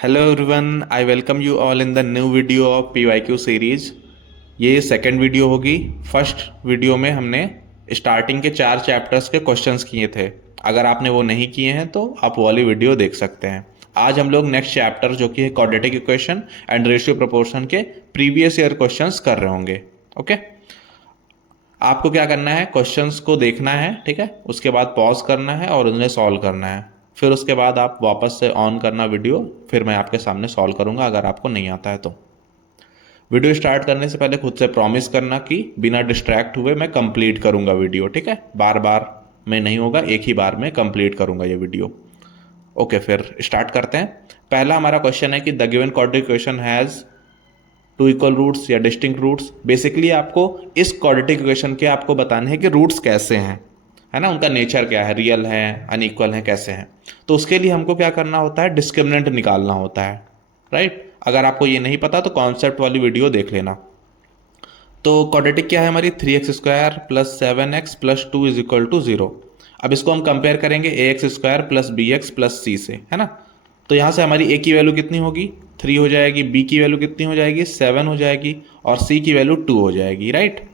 Hello everyone, I welcome you all in the new video of PYQ series. ये second video होगी। First video में हमने starting के 4 chapters के questions किए थे। अगर आपने वो नहीं किए हैं तो आप वो वाली वीडियो देख सकते हैं। आज हम लोग नेक्स्ट चैप्टर जो कि है quadratic equation and ratio proportion के प्रीवियस ईयर क्वेश्चंस कर रहे होंगे। ओके, आपको क्या करना है, क्वेश्चंस को देखना है, ठीक है, उसके बाद पॉज करना है और उन्हें सॉल्व करना है। फिर उसके बाद आप वापस से ऑन करना वीडियो, फिर मैं आपके सामने सॉल्व करूंगा अगर आपको नहीं आता है तो। वीडियो स्टार्ट करने से पहले खुद से प्रॉमिस करना कि बिना डिस्ट्रैक्ट हुए मैं कंप्लीट करूंगा वीडियो, ठीक है। बार बार में नहीं होगा, एक ही बार में कंप्लीट करूंगा ये वीडियो। ओके, फिर स्टार्ट करते हैं। पहला हमारा क्वेश्चन है कि the given quadratic equation has two equal roots या डिस्टिंक्ट रूट्स। बेसिकली आपको इस क्वाड्रेटिक इक्वेशन के आपको बताने हैं कि रूट्स कैसे हैं, है ना, उनका नेचर क्या है, रियल है, अनइक्वल है, कैसे हैं। तो उसके लिए हमको क्या करना होता है, डिस्क्रिमिनेंट निकालना होता है, राइट। अगर आपको ये नहीं पता तो कॉन्सेप्ट वाली वीडियो देख लेना। तो क्वाड्रेटिक क्या है हमारी, 3x² plus 7x plus 2 is equal to 0। अब इसको हम कंपेयर करेंगे ax² plus bx plus c से, है ना। तो यहाँ से हमारी a की वैल्यू कितनी होगी, 3 हो जाएगी, b की वैल्यू कितनी हो जाएगी, 7 हो जाएगी, और c की वैल्यू 2 हो जाएगी, राइट।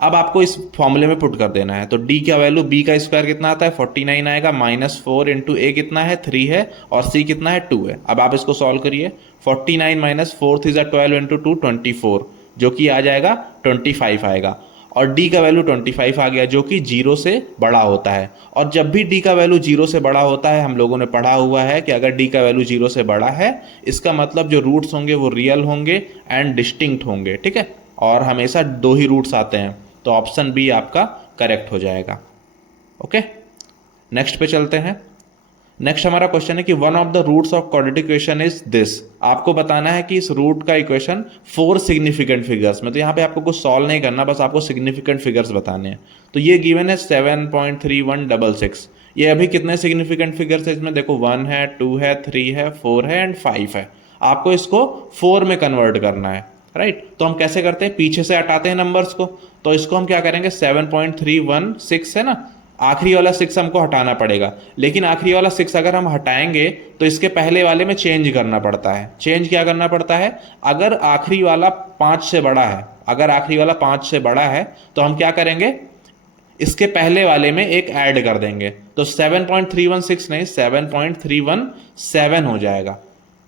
अब आपको इस फॉर्मूले में पुट कर देना है। तो d का वैल्यू, b का स्क्वायर कितना आता है, 49 आएगा, -4 इंटू a कितना है, 3 है, और c कितना है, 2 है। अब आप इसको सॉल्व करिए। 49 माइनस 4 इज 12 इंटू 2 24, जो कि आ जाएगा 25 आएगा, और d का वैल्यू 25 आ गया, जो कि 0 से बड़ा होता है। और जब भी d का वैल्यू 0 से बड़ा होता है, हम लोगों ने पढ़ा हुआ है कि अगर d का वैल्यू 0 से बड़ा है, इसका मतलब जो रूट्स होंगे वो रियल होंगे एंड डिस्टिंक्ट होंगे, ठीक है। और हमेशा 2 ही रूट्स आते हैं, तो ऑप्शन बी आपका करेक्ट हो जाएगा। ओके, नेक्स्ट पे चलते हैं। नेक्स्ट हमारा क्वेश्चन है कि one of the roots of quadratic equation is this. आपको बताना है कि इस रूट का इक्वेशन 4 सिग्निफिकेंट फिगर्स में। तो यहाँ पे आपको कुछ सॉल्व नहीं करना, बस आपको सिग्निफिकेंट फिगर्स बताने हैं। तो ये गिवन है 7.3166। ये अभी कितने सिग्निफिकेंट फिगर्स है इसमें, देखो 1 है, 2 है, 3 है, 4 है एंड 5 है। आपको इसको 4 में कन्वर्ट करना है, राइट। तो हम कैसे करते हैं, पीछे से हटाते हैं नंबर्स को। तो इसको हम क्या करेंगे, 7.316 है ना, आखिरी वाला 6 हमको हटाना पड़ेगा। लेकिन आखिरी वाला 6 अगर हम हटाएंगे तो इसके पहले वाले में चेंज करना पड़ता है। चेंज क्या करना पड़ता है, अगर आखिरी वाला 5 से बड़ा है, अगर आखिरी वाला 5 से बड़ा है तो हम क्या करेंगे, इसके पहले वाले में एक ऐड कर देंगे। तो 7.316 नहीं, 7.317 हो जाएगा।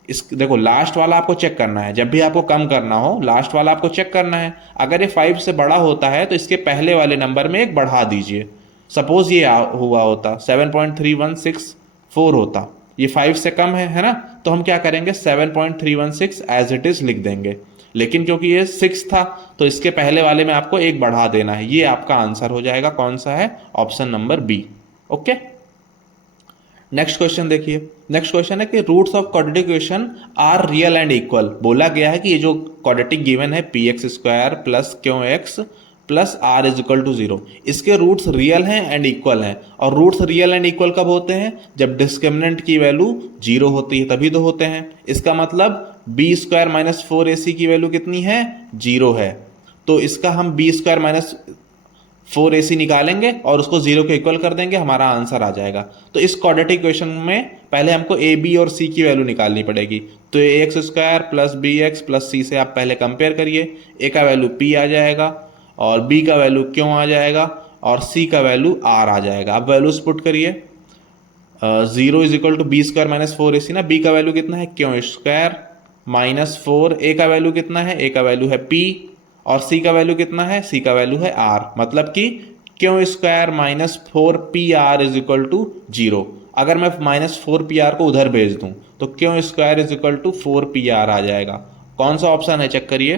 इस देखो, लास्ट वाला आपको चेक करना है। जब भी आपको कम करना हो, लास्ट वाला आपको चेक करना है। अगर ये 5 से बड़ा होता है तो इसके पहले वाले नंबर में एक बढ़ा दीजिए। सपोज ये हुआ होता 7.3164 होता, ये 5 से कम है ना। तो हम क्या करेंगे, 7.316 एज इट इज लिख देंगे। लेकिन क्योंकि ये 6 था तो इसके पहले वाले में आपको एक बढ़ा देना है। ये आपका आंसर हो जाएगा, कौन सा है, option number B. Okay, next question देखिए। नेक्स्ट क्वेश्चन है कि roots of quadratic equation are real and equal. बोला गया है कि ये जो क्वाड्रेटिक गिवन है px² plus qx plus r is equal to 0, इसके रूट्स रियल हैं एंड इक्वल हैं। और रूट्स रियल एंड इक्वल कब होते हैं, जब डिस्क्रिमिनेंट की वैल्यू 0 होती है, तभी तो होते हैं। इसका मतलब b² माइनस 4ac की वैल्यू कितनी है, 0 है। तो इसका हम b² माइनस 4ac निकालेंगे और उसको 0 के इक्वल कर देंगे, हमारा आंसर आ जाएगा। तो इस क्वाड्रेटिक इक्वेशन में पहले हमको a b और c की वैल्यू निकालनी पड़ेगी। तो ax² plus bx plus c से आप पहले कंपेयर करिए। a का वैल्यू p आ जाएगा, और b का वैल्यू q आ जाएगा, और c का वैल्यू r आ जाएगा। अब वैल्यूज पुट करिए। 0 is equal to b² minus 4ac ना, b का वैल्यू कितना है, q² माइनस 4, a का वैल्यू कितना है, a का वैल्यू है p, और c का वैल्यू कितना है, c का वैल्यू है r। मतलब कि q² minus 4pr is equal to 0। अगर मैं -4pr को उधर भेज दूं तो q² is equal to 4pr आ जाएगा। कौन सा ऑप्शन है, चेक करिए।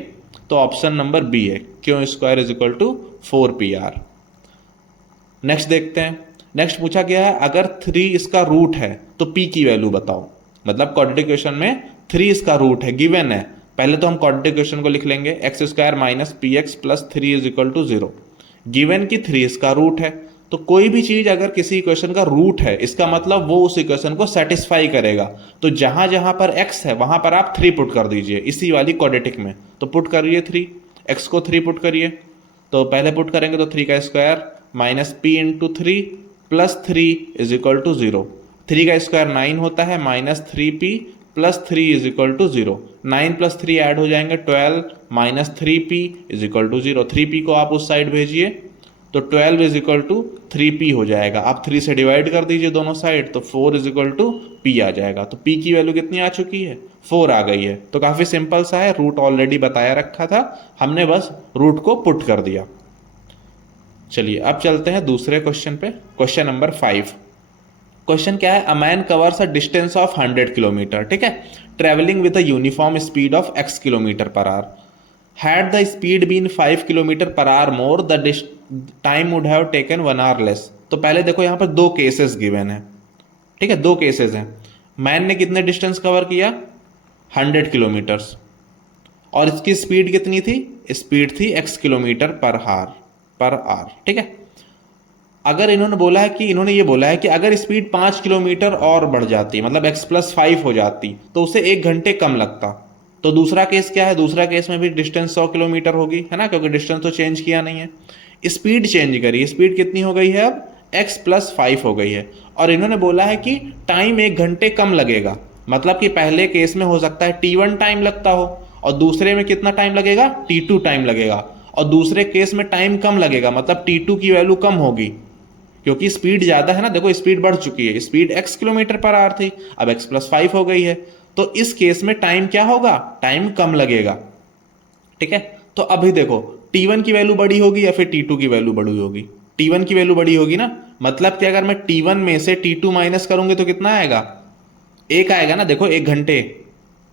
तो ऑप्शन नंबर बी है, q² is equal to 4pr। Next देखते हैं। नेक्स्ट पूछा गया है अगर 3 इसका रूट है तो p की वैल्यू बताओ। मतलब क्वाड्रेटिक इक्वेशन में 3 इसका रूट है, गिवन है। पहले तो हम क्वाड्रेटिक इक्वेशन को लिख लेंगे, x² minus px plus 3 is equal to 0। Given की 3 इसका रूट है, तो कोई भी चीज अगर किसी इक्वेशन का रूट है, इसका मतलब वो उस इक्वेशन को सेटिस्फाई करेगा। तो जहां जहां पर x है वहां पर आप 3 पुट कर दीजिए, इसी वाली क्वाड्रेटिक में। तो पुट करिए 3, x को 3 पुट करिए। तो पहले पुट करेंगे तो 3 का square minus p into 3 plus 3 is equal to 0। 3 का स्क्वायर 9 होता है, minus 3p plus 3 is equal to 0। 9 प्लस 3 ऐड हो जाएंगे 12 minus 3p is equal to 0। 3p को आप उस साइड भेजिए तो 12 इज इक्वल टू 3p हो जाएगा। आप 3 से डिवाइड कर दीजिए दोनों साइड तो 4 इज इक्वल टू p आ जाएगा। तो p की वैल्यू कितनी आ चुकी है? 4 आ गई है। तो काफ़ी सिंपल सा है, रूट ऑलरेडी बताया रखा था, हमने बस रूट को पुट कर दिया। चलिए अब चलते हैं दूसरे क्वेश्चन पे। Question number 5। क्वेश्चन क्या है? A man covers a distance of 100 kilometre, ठीक है, travelling with a uniform speed of x kilometre per hour. Had the speed been 5 kilometre per hour more the time would have taken 1 hour less. तो पहले देखो यहाँ पर दो cases given है, ठीक है, दो केसेस हैं। मैन ने कितने डिस्टेंस कवर किया? 100 किलोमीटर्स। और इसकी स्पीड कितनी थी? स्पीड थी x किलोमीटर पर आवर, ठीक है। अगर इन्होंने बोला है कि इन्होंने ये बोला है कि अगर स्पीड 5 किलोमीटर और बढ़ जाती, मतलब x प्लस 5 हो जाती, तो उसे 1 घंटे कम लगता। तो दूसरा केस क्या है? दूसरा केस में भी डिस्टेंस 100 किलोमीटर होगी, है ना, क्योंकि डिस्टेंस तो चेंज किया नहीं है, स्पीड चेंज करी। स्पीड कितनी हो गई है अब? x प्लस 5 हो गई है। और इन्होंने बोला है कि टाइम 1 घंटे कम लगेगा, मतलब कि पहले केस में हो सकता है t1 टाइम लगता हो और दूसरे में कितना टाइम लगेगा? t2 टाइम लगेगा। और दूसरे केस में टाइम कम लगेगा, मतलब t2 की वैल्यू कम होगी, क्योंकि स्पीड ज्यादा है ना। देखो स्पीड बढ़ चुकी है, speed x kilometre per our थी, अब x प्लस 5 हो गई है। तो इस केस में टाइम क्या होगा? टाइम कम लगेगा, ठीक है। तो अभी देखो t1 की वैल्यू बड़ी होगी या फिर t2 की वैल्यू बड़ी होगी? t1 की वैल्यू बड़ी होगी ना, मतलब कि अगर मैं t1 में से t2 माइनस करूंगे तो कितना आएगा? 1 आएगा ना। देखो 1 घंटे,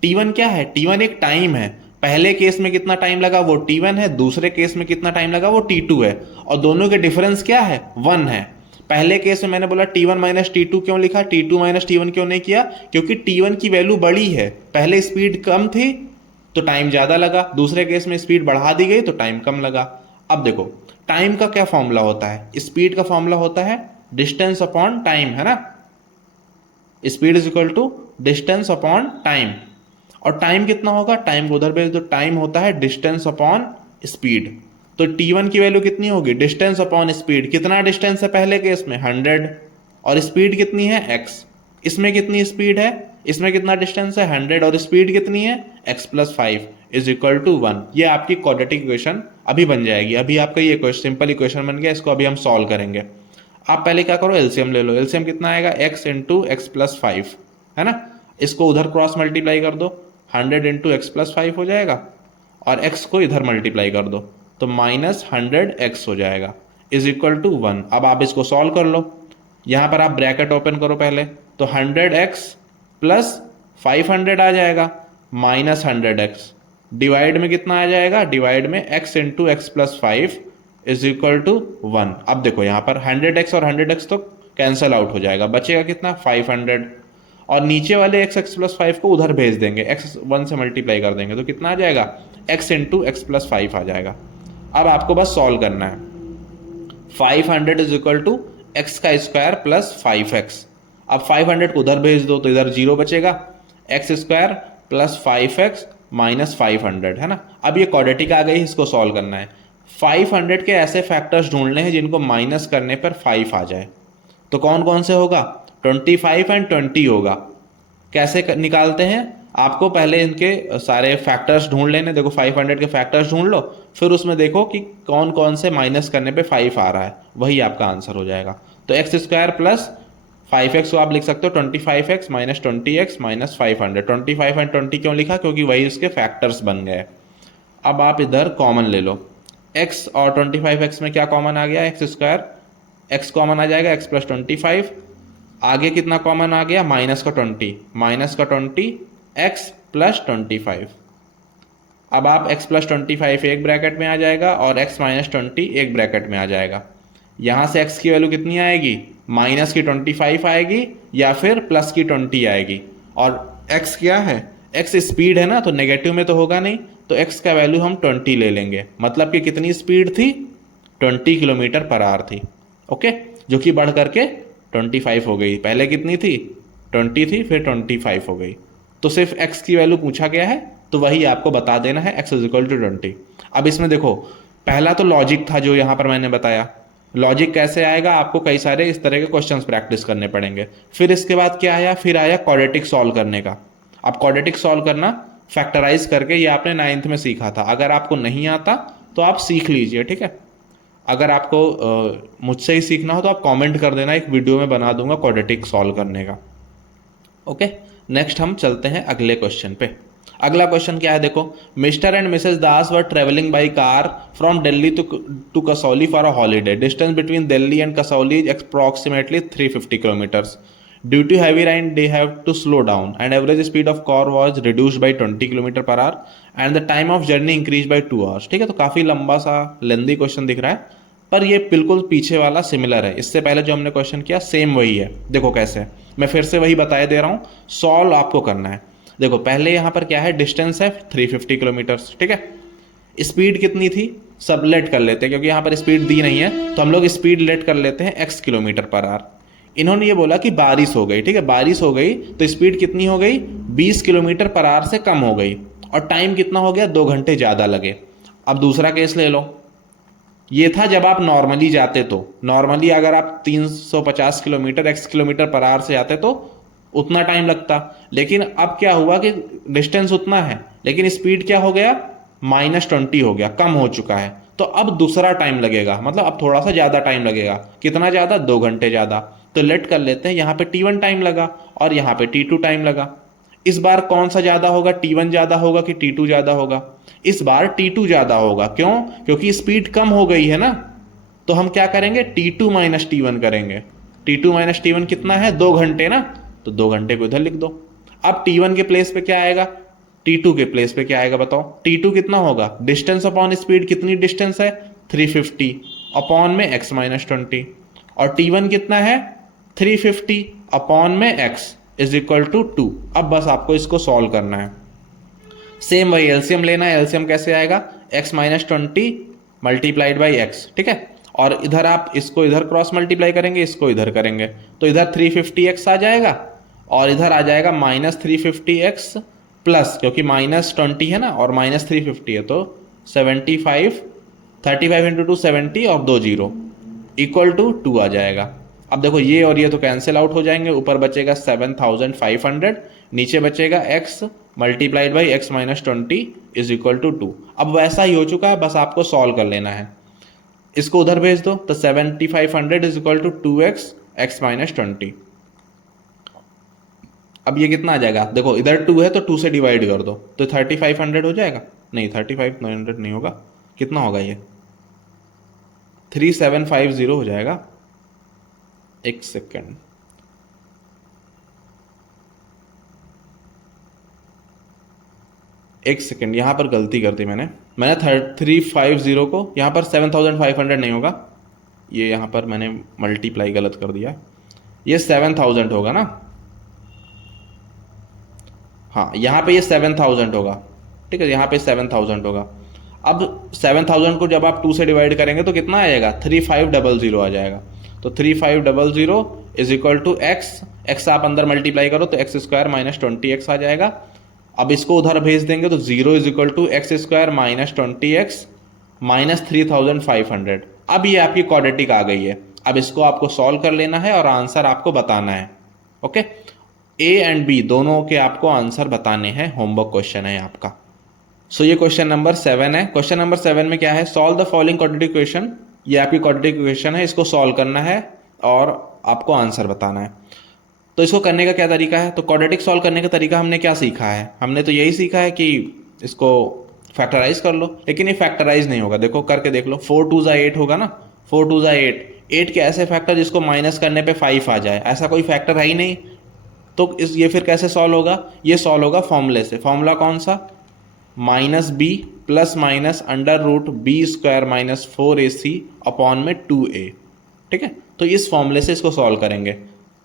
t1 क्या है? t1 एक टाइम है। पहले केस में कितना टाइम लगा? वो t1 है। दूसरे केस में कितना टाइम लगा? वो t2 है। और दोनों के डिफरेंस क्या है? 1 है। पहले केस में मैंने बोला t1 माइनस टी टू क्यों लिखा, t2 माइनस t1 क्यों नहीं किया? क्योंकि t1 की वैल्यू बड़ी है, पहले स्पीड कम थी तो टाइम ज्यादा लगा, दूसरे केस में स्पीड बढ़ा दी गई तो टाइम कम लगा। अब देखो टाइम का क्या फॉर्मूला होता है? स्पीड का फॉर्मूला होता है डिस्टेंस अपॉन टाइम, है ना। Speed is equal to distance upon time. और टाइम कितना होगा? टाइम को उधर भेज दो, टाइम होता है डिस्टेंस अपॉन स्पीड। तो t1 की वैल्यू कितनी होगी? Distance upon speed. कितना डिस्टेंस है पहले केस में? 100। और स्पीड कितनी है? x। इसमें कितनी स्पीड है? इसमें कितना डिस्टेंस है? 100। और स्पीड कितनी है? x plus 5 is equal to 1। ये आपकी क्वाड्रेटिक इक्वेशन अभी बन जाएगी। अभी आपका ये सिंपल इक्वेशन बन गया, इसको अभी हम सॉल्व करेंगे। आप पहले क्या करो? एलसीएम ले लो। एलसीएम कितना आएगा? x इंटू एक्स प्लस 5, है ना। इसको उधर क्रॉस मल्टीप्लाई कर दो, 100 इंटू एक्स प्लस 5 हो जाएगा, और x को इधर मल्टीप्लाई कर दो तो माइनस 100x हो जाएगा, इज इक्वल टू 1। अब आप इसको सॉल्व कर लो। यहां पर आप ब्रैकेट ओपन करो पहले, तो 100x प्लस 500 आ जाएगा, माइनस 100x। डिवाइड में कितना आ जाएगा? डिवाइड में x into x plus 5 is equal to 1। अब देखो यहाँ पर 100x और 100x तो कैंसल आउट हो जाएगा, बचेगा कितना? 500। और नीचे वाले x प्लस 5 को उधर भेज देंगे, x 1 से मल्टीप्लाई कर देंगे तो कितना आ जाएगा? x इंटू एक्स प्लस 5 आ जाएगा। अब आपको बस सॉल्व करना है। 500 इज इक्वल टू एक्स का स्क्वायर प्लस 5x। अब 500 को उधर भेज दो तो इधर 0 बचेगा, x square plus 5x minus 500, है ना। अब ये क्वाड्रेटिक आ गई, इसको सॉल्व करना है। 500 के ऐसे फैक्टर्स ढूंढने हैं जिनको माइनस करने पर 5 आ जाए। तो कौन कौन से होगा? 25 एंड 20 होगा। कैसे निकालते हैं? आपको पहले इनके सारे फैक्टर्स ढूंढ लेने। देखो 500 के फैक्टर्स ढूंढ लो, फिर उसमें देखो कि कौन कौन से माइनस करने पे 5 आ रहा है, वही आपका आंसर हो जाएगा। तो एक्स स्क्वायर प्लस 5x को आप लिख सकते हो 25x minus 20x minus 500। 25 and 20 क्यों लिखा? क्योंकि वही उसके फैक्टर्स बन गए। अब आप इधर कॉमन ले लो, x और 25x में क्या कॉमन आ गया? एक्स स्क्वायर, x कॉमन आ जाएगा, x प्लस 25। आगे कितना कॉमन आ गया? माइनस का 20, माइनस का 20 x प्लस 25। अब आप x प्लस 25 एक ब्रैकेट में आ जाएगा और x माइनस 20 एक ब्रैकेट में आ जाएगा। यहां से x की वैल्यू कितनी आएगी? माइनस की 25 आएगी या फिर प्लस की 20 आएगी। और x क्या है? x स्पीड है ना, तो नेगेटिव में तो होगा नहीं, तो x का वैल्यू हम 20 ले लेंगे। मतलब कि कितनी स्पीड थी? 20 किलोमीटर पर आवर थी, ओके, जो कि बढ़ करके 25 हो गई। पहले कितनी थी? 20 थी, फिर 25 हो गई। तो सिर्फ x की वैल्यू पूछा गया है, तो वही आपको बता देना है, x इज इक्वल टू 20। अब इसमें देखो, पहला तो लॉजिक था जो यहाँ पर मैंने बताया। लॉजिक कैसे आएगा? आपको कई सारे इस तरह के क्वेश्चंस प्रैक्टिस करने पड़ेंगे। फिर इसके बाद क्या आया? फिर आया क्वाड्रेटिक सॉल्व करने का। आप क्वाड्रेटिक सॉल्व करना फैक्टराइज करके, ये आपने 9th में सीखा था। अगर आपको नहीं आता तो आप सीख लीजिए, ठीक है। अगर आपको मुझसे ही सीखना हो तो आप कमेंट कर देना, एक वीडियो में बना दूंगा क्वाड्रेटिक सॉल्व करने का। ओके, नेक्स्ट हम चलते हैं अगले क्वेश्चन पे। अगला क्वेश्चन क्या है, देखो, Mr and Mrs Das were travelling by car from Delhi to Kasauli for a holiday. Distance between Delhi and Kasauli is approximately 350 kilometres. Due to heavy rain they have to slow down and average speed of car was reduced by 20 kilometre per hour and the time of journey increase by 2 hours. ठीक है, तो काफी लंबा सा lengthy question दिख रहा है, पर ये बिल्कुल पीछे वाला सिमिलर है। इससे पहले जो हमने क्वेश्चन किया सेम वही है। देखो कैसे, मैं फिर से वही बताए दे रहा हूँ, सॉल्व आपको करना है। देखो पहले यहाँ पर क्या है, डिस्टेंस है 350 किलोमीटर्स, ठीक है। स्पीड कितनी थी, सब लेट कर लेते हैं, क्योंकि यहाँ पर स्पीड दी नहीं है तो हम लोग स्पीड लेट कर लेते हैं x किलोमीटर पर आवर। इन्होंने ये बोला कि बारिश हो गई, ठीक है, बारिश हो गई तो स्पीड कितनी हो गई, 20 किलोमीटर पर आवर से कम हो गई, और टाइम कितना हो गया, 2 घंटे ज़्यादा लगे। अब दूसरा केस ले लो, ये था जब आप नॉर्मली जाते, तो नॉर्मली अगर आप 350 kilometre x kilometre per our से जाते तो उतना टाइम लगता, लेकिन अब क्या हुआ कि डिस्टेंस उतना है लेकिन स्पीड क्या हो गया, -20 हो गया, कम हो चुका है। तो अब दूसरा टाइम लगेगा, मतलब अब थोड़ा सा ज़्यादा टाइम लगेगा। कितना ज़्यादा, 2 घंटे ज़्यादा। तो लेट कर लेते हैं, यहाँ पे T1 टाइम लगा और यहाँ पे T2 टाइम लगा। इस बार कौन सा ज़्यादा होगा, T1 ज़्यादा होगा कि T2 ज़्यादा होगा? इस बार T2 ज़्यादा होगा। क्यों? क्योंकि स्पीड कम हो गई है ना। तो हम क्या करेंगे, T2 माइनस T1 करेंगे। T2 माइनस T1 कितना है, 2 घंटे ना, तो 2 घंटे को इधर लिख दो। अब T1 के प्लेस पे क्या आएगा, T2 के प्लेस पे क्या आएगा बताओ। T2 कितना होगा, डिस्टेंस अपॉन स्पीड, कितनी डिस्टेंस है 350 अपॉन में x माइनस 20, और T1 कितना है 350 अपॉन में x इज इक्वल टू 2। अब बस आपको इसको सॉल्व करना है। सेम वही एलसीएम लेना है। एलसीएम कैसे आएगा, x minus 20 multiplied by x, ठीक है। और इधर आप इसको इधर क्रॉस मल्टीप्लाई करेंगे, इसको इधर करेंगे, तो इधर 350x आ जाएगा और इधर आ जाएगा -350x प्लस, क्योंकि -20 है ना और -350 है तो 75, 35 इंटू 2 70 और 2 0 इक्वल टू 2 आ जाएगा। अब देखो ये और ये तो कैंसिल आउट हो जाएंगे, ऊपर बचेगा 7500, नीचे बचेगा x multiplied by x minus 20 is equal to 2। अब वैसा ही हो चुका है, बस आपको सॉल्व कर लेना है। इसको उधर भेज दो तो 7500 is equal to 2x x minus 20। अब ये कितना आ जाएगा, देखो इधर 2 है तो 2 से डिवाइड कर दो तो 3500 हो जाएगा। नहीं 3500 नहीं होगा, कितना होगा ये 3750 हो जाएगा। एक सेकेंड, यहाँ पर गलती कर दी मैंने 350 को यहाँ पर 7500 नहीं होगा, ये यहाँ पर मैंने मल्टीप्लाई गलत कर दिया, ये 7000 होगा ना। हाँ यहाँ पे ये 7000 होगा, ठीक है, यहाँ पे 7000 होगा। अब 7000 को जब आप 2 से डिवाइड करेंगे तो कितना आएगा, 3500 आ जाएगा। तो 3500 इज इक्वल टू एक्स आप अंदर मल्टीप्लाई करो तो एक्स स्क्वायर माइनस 20x आ जाएगा। अब इसको उधर भेज देंगे तो 0 is equal to x square minus 20x minus 3500। अब ये आपकी क्वाड्रेटिक आ गई है। अब इसको आपको सॉल्व कर लेना है और आंसर आपको बताना है। ओके, ए एंड बी दोनों के आपको आंसर बताने हैं, होमवर्क क्वेश्चन है आपका। सो ये क्वेश्चन नंबर 7 है। क्वेश्चन नंबर 7 में क्या है, solve the following quadratic equation. ये आपकी क्वाड्रेटिक इक्वेशन है, इसको सॉल्व करना है और आपको आंसर बताना है। तो इसको करने का क्या तरीका है, तो क्वाड्रेटिक सॉल्व करने का तरीका हमने क्या सीखा है, हमने तो यही सीखा है कि इसको फैक्टराइज कर लो, लेकिन ये फैक्टराइज नहीं होगा। देखो करके देख लो, 4 2 8 होगा ना, 4 2 8, 8 के ऐसे फैक्टर जिसको माइनस करने पे 5 आ जाए, ऐसा कोई फैक्टर है ही नहीं। तो ये फिर कैसे सॉल्व होगा, ये सॉल्व होगा फॉर्मूले से। फॉर्मूला कौन सा, -b plus minus under root b square minus 4ac upon में 2a, ठीक है। तो इस फॉर्मूले से इसको सॉल्व करेंगे।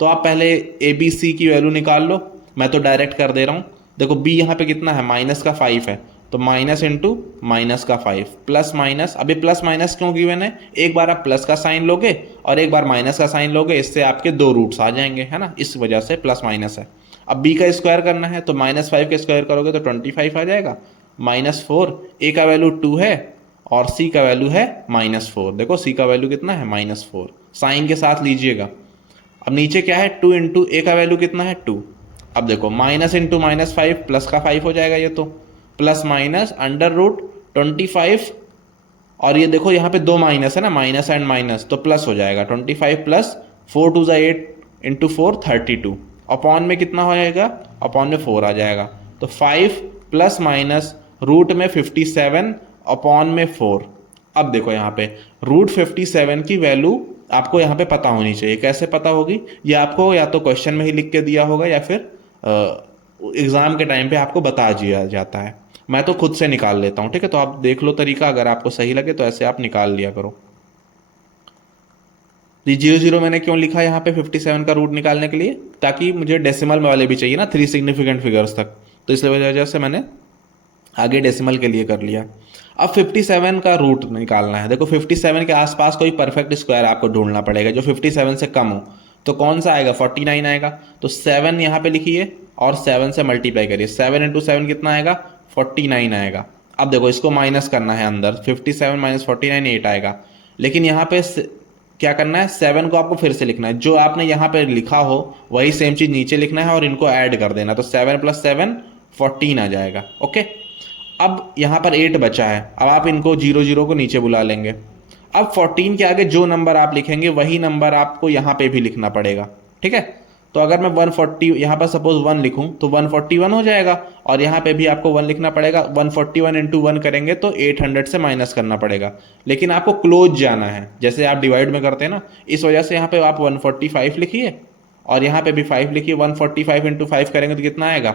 तो आप पहले ए बी सी की वैल्यू निकाल लो, मैं तो डायरेक्ट कर दे रहा हूँ। देखो b यहाँ पे कितना है, माइनस का 5 है, तो माइनस इंटू माइनस का 5 प्लस माइनस। अभी प्लस माइनस क्यों गिवन है, एक बार आप प्लस का साइन लोगे और एक बार माइनस का साइन लोगे, इससे आपके 2 रूट्स आ जाएंगे, है ना, इस वजह से प्लस माइनस है। अब b का स्क्वायर करना है तो -5 का स्क्वायर करोगे तो 25 आ जाएगा, -4, a का वैल्यू 2 है और c का वैल्यू है -4। देखो c का वैल्यू कितना है, -4, साइन के साथ लीजिएगा। अब नीचे क्या है, 2 इंटू a का वैल्यू कितना है 2, अब देखो माइनस इंटू माइनस 5 प्लस का 5 हो जाएगा ये तो, प्लस माइनस अंडर रूट 25, और ये देखो यहाँ पे दो माइनस है ना, माइनस एंड माइनस, तो प्लस हो जाएगा 25 प्लस 4 टू ज़ा 8 इंटू 4 32, अपॉन में कितना हो जाएगा, अपॉन में 4 आ जाएगा। तो 5 प्लस माइनस रूट में 57 अपॉन में 4। अब देखो यहाँ पे रूट 57 की वैल्यू आपको यहाँ पे पता होनी चाहिए। कैसे पता होगी, ये आपको या तो क्वेश्चन में ही लिख के दिया होगा या फिर एग्जाम के टाइम पे आपको बता दिया जाता है। मैं तो खुद से निकाल लेता हूँ, ठीक है। तो आप देख लो तरीका, अगर आपको सही लगे तो ऐसे आप निकाल लिया करो। तो 0 0 मैंने क्यों लिखा यहाँ पे 57 का रूट निकालने के लिए, ताकि मुझे डेसिमल वाले भी चाहिए ना, 3 सिग्निफिकेंट फिगर्स तक, तो इस वजह से मैंने आगे डेसिमल के लिए कर लिया। अब 57 का रूट निकालना है। देखो 57 के आसपास कोई परफेक्ट स्क्वायर आपको ढूंढना पड़ेगा जो 57 से कम हो। तो कौन सा आएगा, 49 आएगा। तो 7 यहाँ पे लिखिए और 7 से मल्टीप्लाई करिए। 7 इंटू 7 कितना आएगा, 49 आएगा। अब देखो इसको माइनस करना है अंदर, 57 माइनस 49 8 आएगा। लेकिन यहाँ पे क्या करना है, 7 को आपको फिर से लिखना है, जो आपने यहाँ पे लिखा हो वही सेम चीज नीचे लिखना है और इनको ऐड कर देना। तो 7 प्लस 7 14 आ जाएगा। ओके, अब यहाँ पर 8 बचा है। अब आप इनको 0 0 को नीचे बुला लेंगे। अब 14 के आगे जो नंबर आप लिखेंगे वही नंबर आपको यहाँ पे भी लिखना पड़ेगा, ठीक है। तो अगर मैं 140 यहाँ पर सपोज 1 लिखूं तो 141 हो जाएगा, और यहाँ पे भी आपको 1 लिखना पड़ेगा। 141 इंटू 1 करेंगे तो 800 से माइनस करना पड़ेगा। लेकिन आपको क्लोज जाना है, जैसे आप डिवाइड में करते हैं ना, इस वजह से यहाँ पे आप 145 लिखिए और यहाँ पे भी 5 लिखिए। 145 इंटू 5 करेंगे तो कितना आएगा,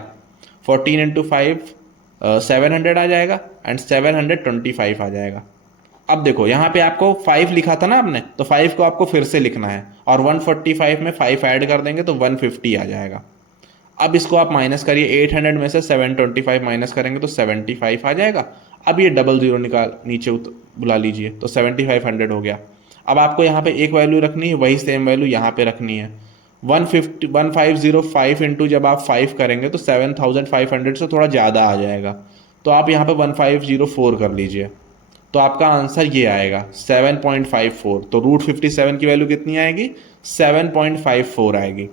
14 इंटू 5 700 आ जाएगा एंड 725 आ जाएगा। अब देखो यहाँ पे आपको 5 लिखा था ना आपने, तो 5 को आपको फिर से लिखना है और 145 में 5 ऐड कर देंगे तो 150 आ जाएगा। अब इसको आप माइनस करिए, 800 में से 725 माइनस करेंगे तो 75 आ जाएगा। अब ये डबल जीरो निकाल नीचे बुला लीजिए तो 7500 हो गया। अब आपको यहाँ पे एक वैल्यू रखनी है, वही सेम वैल्यू यहाँ पे रखनी है। 1505 इंटू जब आप 5 करेंगे तो 7500 से थोड़ा ज़्यादा आ जाएगा, तो आप यहाँ पे 1504 कर लीजिए, तो आपका आंसर ये आएगा 7.54। तो रूट 57 की वैल्यू कितनी आएगी, 7.54 आएगी।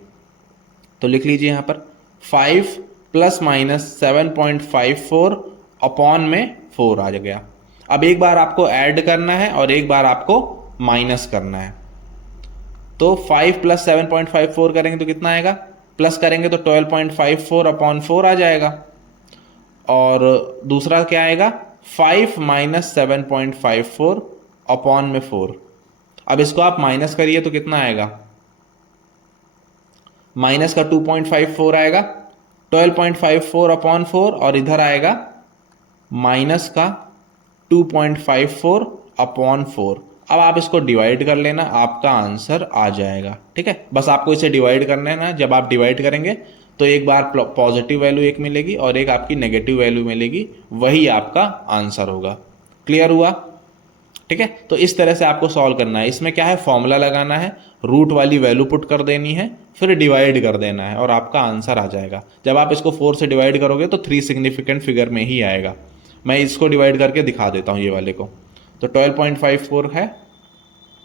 तो लिख लीजिए यहाँ पर 5 प्लस माइनस 7.54 अपॉन में 4 आ गया। अब एक बार आपको ऐड करना है और एक बार आपको माइनस करना है। तो 5 प्लस 7.54 करेंगे तो कितना आएगा, प्लस करेंगे तो 12.54 अपॉन 4 आ जाएगा। और दूसरा क्या आएगा, 5 माइनस 7.54 अपॉन में 4। अब इसको आप माइनस करिए तो कितना आएगा, माइनस का 2.54 आएगा, 12.54 अपॉन 4, और इधर आएगा माइनस का 2.54 अपॉन 4। अब आप इसको डिवाइड कर लेना, आपका आंसर आ जाएगा, ठीक है। बस आपको इसे डिवाइड करना है ना, जब आप डिवाइड करेंगे तो एक बार पॉजिटिव वैल्यू एक मिलेगी और एक आपकी नेगेटिव वैल्यू मिलेगी, वही आपका आंसर होगा। क्लियर हुआ, ठीक है। तो इस तरह से आपको सॉल्व करना है। इसमें क्या है, फॉर्मूला लगाना है, रूट वाली वैल्यू पुट कर देनी है, फिर डिवाइड कर देना है और आपका आंसर आ जाएगा। जब आप इसको 4 से डिवाइड करोगे तो 3 सिग्निफिकेंट फिगर में ही आएगा। मैं इसको डिवाइड करके दिखा देता हूँ ये वाले को। तो 12.54 है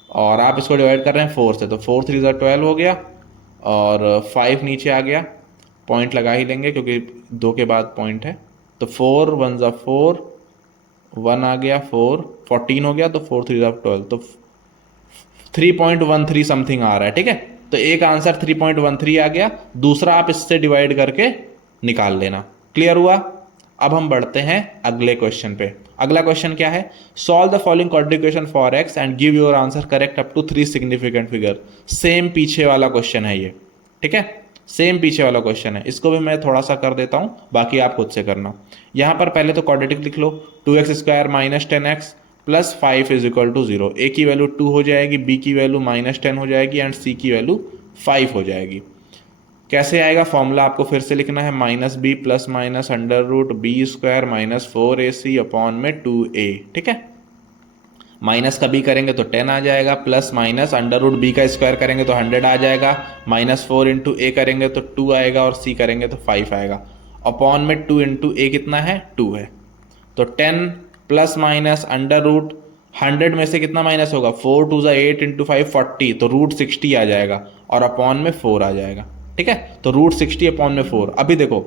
और आप इसको डिवाइड कर रहे हैं 4 से, तो 4 3 12 हो गया और 5 नीचे आ गया, पॉइंट लगा ही लेंगे क्योंकि 2 के बाद पॉइंट है। तो 4 1 4, 1 आ गया, 4 14 हो गया, तो 4 3 12, तो 3.13 समथिंग आ रहा है, ठीक है। तो एक आंसर 3.13 आ गया, दूसरा आप इससे डिवाइड करके निकाल लेना। क्लियर हुआ। अब हम बढ़ते हैं अगले क्वेश्चन पे। अगला क्वेश्चन क्या है, solve the following quadratic equation for x and give your answer correct up to 3 significant figure. Same पीछे वाला क्वेश्चन है ये, ठीक है, सेम पीछे वाला क्वेश्चन है। इसको भी मैं थोड़ा सा कर देता हूं, बाकी आप खुद से करना। यहां पर पहले तो क्वाड्रेटिक लिख लो, 2x square minus 10x plus 5 is equal to 0। A की वैल्यू 2 हो जाएगी, बी की वैल्यू माइनस 10 हो जाएगी एंड सी की वैल्यू 5 हो जाएगी। कैसे आएगा, फॉर्मूला आपको फिर से लिखना है, minus b plus minus under root b square minus 4ac upon में 2a, ठीक है। माइनस का बी करेंगे तो 10 आ जाएगा, plus minus under root b का स्क्वायर करेंगे तो 100 आ जाएगा, माइनस 4 इंटू ए करेंगे तो 2 आएगा और सी करेंगे तो 5 आएगा। अपॉन में 2 इंटू ए कितना है, 2 है। तो 10 प्लस माइनस अंडर रूट 100 में से कितना माइनस होगा, 4 2 8 इंटू 5 40, तो रूट 60 आ जाएगा और अपॉन में 4 आ जाएगा। ठीक है। तो √60/4। अभी देखो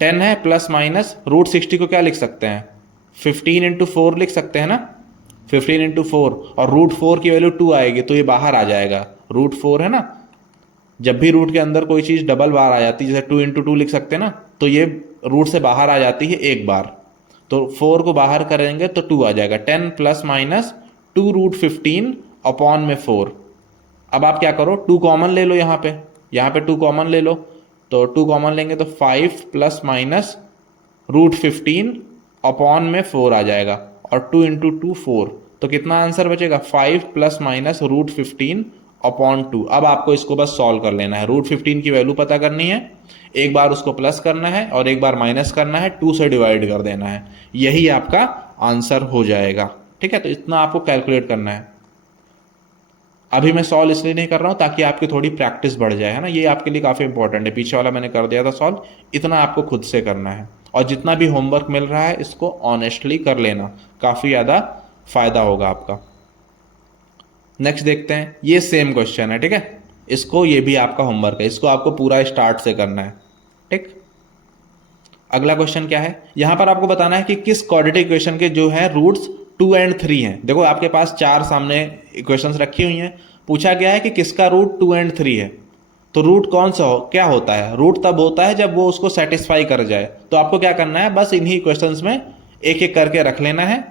10 है प्लस माइनस √60 को क्या लिख सकते हैं, 15 × 4 लिख सकते हैं ना, 15 × 4, और √4 की वैल्यू 2 आएगी तो ये बाहर आ जाएगा। √4 है ना, जब भी रूट के अंदर कोई चीज डबल बार आ जाती है, जैसे 2 × 2 लिख सकते हैं ना, तो ये रूट से बाहर आ जाती है एक बार, तो 4 को बाहर करेंगे तो 2 आ जाएगा। 10 प्लस माइनस 2√15/4। अब आप क्या करो, 2 कॉमन ले लो, यहाँ पे 2 कॉमन ले लो, तो 2 कॉमन लेंगे तो 5 प्लस माइनस √15/4 आ जाएगा, और 2 × 2 4, तो कितना आंसर बचेगा, 5 प्लस माइनस √15/2। अब आपको इसको बस सॉल्व कर लेना है, √15 की वैल्यू पता करनी है, एक बार उसको प्लस करना है और एक बार माइनस करना है, 2 से डिवाइड कर देना है, यही आपका आंसर हो जाएगा। ठीक है, तो इतना आपको कैलकुलेट करना है। अभी मैं सॉल्व इसलिए नहीं कर रहा हूं ताकि आपकी थोड़ी प्रैक्टिस बढ़ जाए, है ना, ये आपके लिए काफी इंपॉर्टेंट है। पीछे वाला मैंने कर दिया था सॉल्व, इतना आपको खुद से करना है, और जितना भी होमवर्क मिल रहा है इसको ऑनेस्टली कर लेना, काफी ज्यादा फायदा होगा आपका। नेक्स्ट देखते हैं, ये सेम क्वेश्चन है, ठीक है, इसको, ये भी आपका होमवर्क है, इसको आपको पूरा स्टार्ट से करना है। ठीक, अगला क्वेश्चन क्या है, यहां पर आपको बताना है कि किस क्वाड्रेटिक इक्वेशन के जो है रूट्स 2 और 3 हैं। देखो आपके पास 4 सामने इक्वेशंस रखी हुई हैं, पूछा गया है कि किसका रूट 2 और 3 है। तो रूट कौन सा क्या होता है, रूट तब होता है जब वो उसको सेटिस्फाई कर जाए। तो आपको क्या करना है, बस इन्हीं इक्वेशंस में एक एक करके रख लेना है,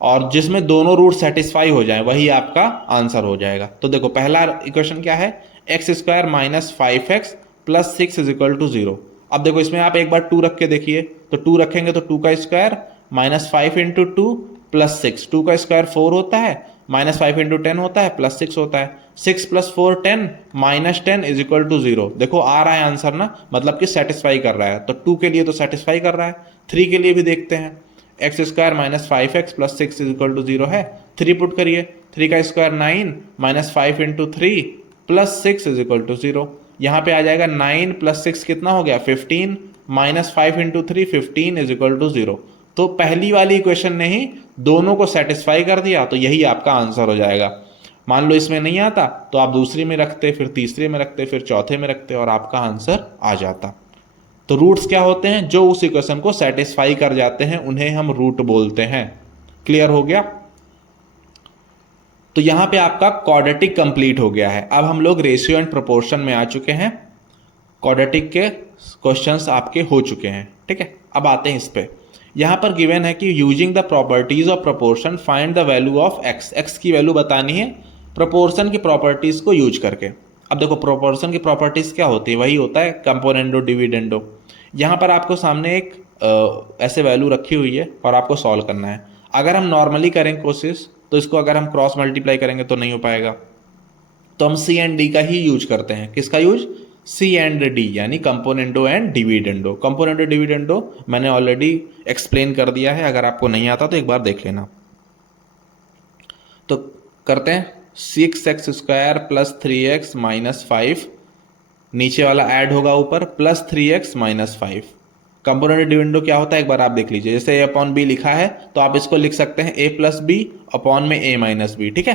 और जिसमें दोनों रूट सेटिस्फाई हो जाए वही आपका आंसर हो जाएगा। तो देखो पहला इक्वेशन क्या है, x² - 5x + 6 = 0। अब देखो इसमें आप एक बार 2 रख के देखिए, तो 2 रखेंगे तो 2 का स्क्वायर -5 × 2 + 6, 2 का स्क्वायर 4 होता है, -5 × 10 होता है, +6 होता है, 6 + 4 10, -10 = 0। देखो आ रहा है आंसर ना, मतलब कि सेटिस्फाई कर रहा है। तो 2 के लिए तो सेटिस्फाई कर रहा है, 3 के लिए भी देखते हैं, x² - 5x + 6 = 0 है, 3 पुट करिए, 3 का स्क्वायर 9, -5 × 3 + 6 = 0। यहाँ पे आ जाएगा 9 + 6 कितना हो गया, 15, -5 × 3 15 = 0। तो पहली वाली इक्वेशन ने ही दोनों को सेटिस्फाई कर दिया, तो यही आपका आंसर हो जाएगा। मान लो इसमें नहीं आता तो आप दूसरी में रखते, फिर तीसरे में रखते, फिर चौथे में रखते, और आपका आंसर आ जाता। तो रूट्स क्या होते हैं, जो उस इक्वेशन को सेटिस्फाई कर जाते हैं उन्हें हम रूट बोलते हैं। क्लियर हो गया। तो यहां पे आपका क्वाड्रेटिक कंप्लीट हो गया है। अब हम लोग रेशियो एंड प्रोपोर्शन में आ चुके हैं, क्वाड्रेटिक के क्वेश्चंस आपके हो चुके हैं। ठीक है, अब आते हैं इस पे। यहां पर गिवन है कि using the properties of proportion find the value of x. X की वैल्यू बतानी है प्रोपोर्शन की प्रॉपर्टीज को यूज करके। अब देखो प्रोपोर्शन की प्रॉपर्टीज क्या होती है, वही होता है कंपोनेंडो डिविडेंडो। यहां पर आपको सामने एक ऐसे वैल्यू रखी हुई है और आपको सॉल्व करना है। अगर हम नॉर्मली करें कोशिश तो इसको अगर हम क्रॉस मल्टीप्लाई करेंगे तो नहीं हो पाएगा, तो हम सी एंड डी का ही यूज करते हैं। किसका यूज, सी एंड डी, यानी componendo and dividendo. Componendo dividendo मैंने ऑलरेडी एक्सप्लेन कर दिया है, अगर आपको नहीं आता तो एक बार देख लेना। तो करते हैं, 6x² + 3x - 5, नीचे वाला ऐड होगा ऊपर, +3x - 5। कंपोनेंट डिविडेंडो क्या होता है एक बार आप देख लीजिए, जैसे a/b लिखा है तो आप इसको लिख सकते हैं a + b अपॉन में a - b। ठीक है,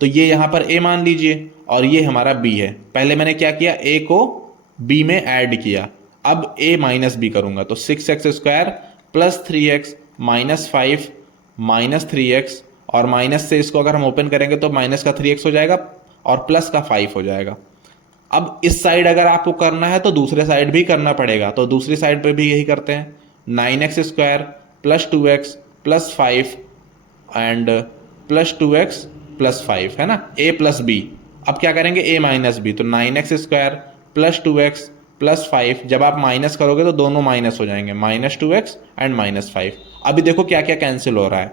तो ये यहां पर a मान लीजिए और ये हमारा b है। पहले मैंने क्या किया, a को b में ऐड किया, अब a - b करूंगा, तो 6x² + 3x - 5 - 3x, और माइनस से इसको अगर हम ओपन करेंगे तो माइनस का 3x हो जाएगा और प्लस का 5 हो जाएगा। अब इस साइड अगर आपको करना है तो दूसरे साइड भी करना पड़ेगा, तो दूसरी साइड पे भी यही करते हैं, 9x² + 2x + 5 एंड +2x + 5, है ना, a + b। अब क्या करेंगे, a - b, तो 9x² + 2x + 5, जब आप माइनस करोगे तो दोनों माइनस हो जाएंगे, -2x एंड -5। अभी देखो क्या क्या कैंसिल हो रहा है,